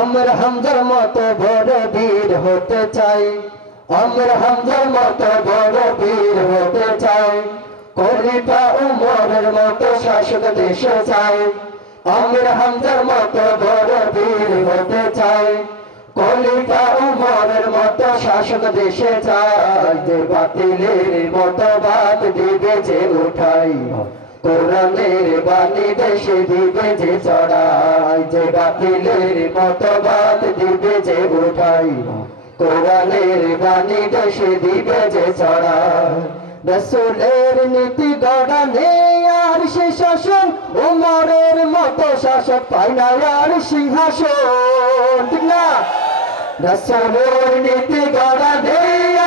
আমরা হামজার মতো বড় বীর হতে চাই। আমরা হামজার মতো বড় বীর হতে চাই। কলিপা উমরের মতো শাসক দেশে চাই। আমরা হামজার মতো বড় বীর হতে চাই। কলিপা উমরের মতো শাসক দেশে চাই। যে বাতিলের মতবাদ দিবে যে উঠাই। কোরআনের বাণী দেশে দিবে যে চড়াই, যে বাতিলের মতবাদ দিবে যে উঠাই। কোরআনের বাণী দিবে যে চড়াই, রসুলের নীতি গড়া আর সে শাসন, উমরের মতো শাসক পাই না আর সিংহাসন, ঠিক না? রসুলের নীতি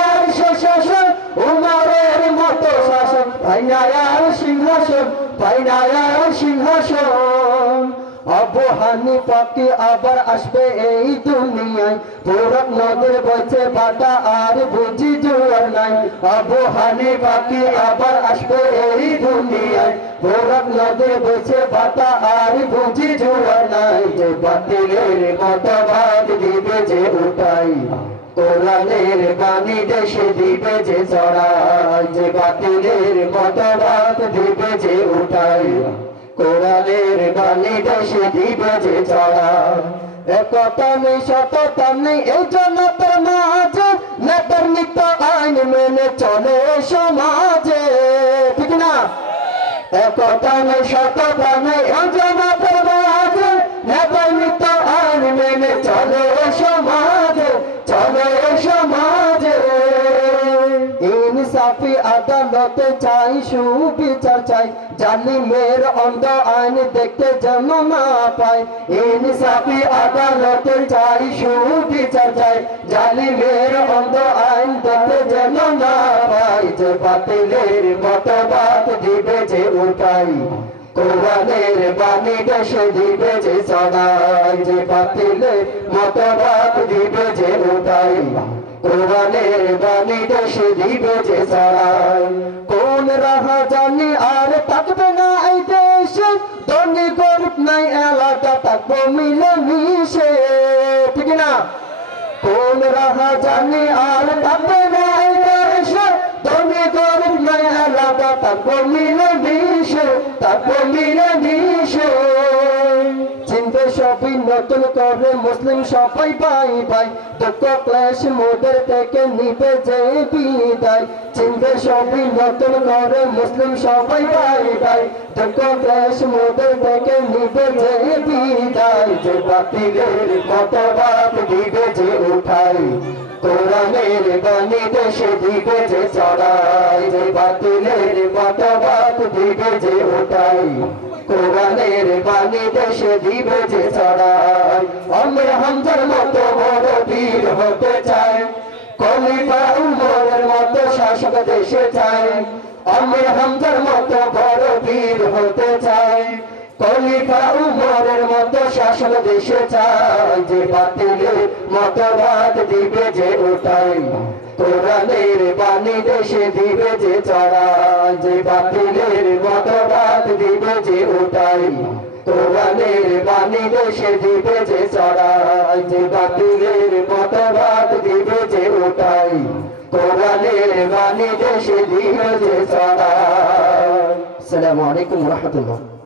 আর সে শাসন, উমরের মতো শাসন পাই না সিংহাসন। আবার আসবে এই দুনিয়ায়। বইছে, বাটা আর বুঝি জোয়ার নাই। হানিফাকে আবার আসবে এই দুনিয়ায়। বইছে আর বুঝি জোয়ার নাই। যে বাতিলের মতবাদ দিবে যে উঠাই। কোরআনের বাণী দেশে দিবে যে চড়াই। যে বাতিলের মতবাদ দিবে যে উঠাই? কোরআনের বাণী দেশে দিবে যে চড়া। একতা নেই এই জন্য তোর মাঝে নেতার আইন মেনে চলে সমাজে। ঠিক না? একতা নেই সততা নেই এই জন্য তোর মাঝে নেতার আইন মেনে চলে ইনসাফি আদালতে চাই, সুবিচার চাই। জালিমের অন্ধ আইন দেখতে যেন না পাই ইনসাফি আদালতে চাই, সুবিচার চাই। জালিমের অন্ধ আইন দেখতে যেন না পাই যে বাতিলের মতবাদ দিবে যে উঠাই কোরআনের বাণী দেশে দিবে যে চড়াই যে বাতিলের মতবাদ দিবে যে উঠাই কোরআনের বাণী দেশে দিবে যে চড়াই কোন রাহা জানি আর থাকবে না এই দেশে। ধনী গরিব নাই, এলাকা থাকব মিলে মিশে ঠিক না? কোন রাহা জানি আর থাকবে না এই দেশে। ধনী গরিব নাই, এলাকা থাকব মিলে মিশে থাকব মিলে মিশে সবই নতুন করে মুসলিম সবাই ভাই ভাই দুঃখ ক্লেশ মোদের থেকে নিবে যে বিদায় চিনতে সবই নতুন করে মুসলিম সবাই ভাই ভাই দুঃখ ক্লেশ মোদের থেকে নিবে যে বিদায় যে বাতিলের মতবাদ দিবে যে উঠাই কোরআনের বাণী দেশে দিবে যে চড়াই, যে বাতিলের মতবাদ দিবে যে উঠাই কোরআনের বাণী দেশে দিবে যে চড়াই আমরা হামজার মতো বড় বীর হতে চাই কলিফা উমরের মতো শাসক দেশে চাই আমরা হামজার মতো বড় বীর হতে চাই কলিফা উমরের মতো শাসক দেশে চাই, যে বাতিলের মতবাদ দিবে যে ওটাই কোরআনের বাণী দেশে দিবে যে চড়াই, যে বাতিলের মতবাদ দিবে যে ওটাই কোরআনের বাণী দেশে দিবে যে চড়াই, যে বাতিলের মতবাদ দিবে যে ওটাই কোরআনের বাণী দেশে দিবে যে চড়াই। আসসালামু আলাইকুম রহমতুল্লাহ।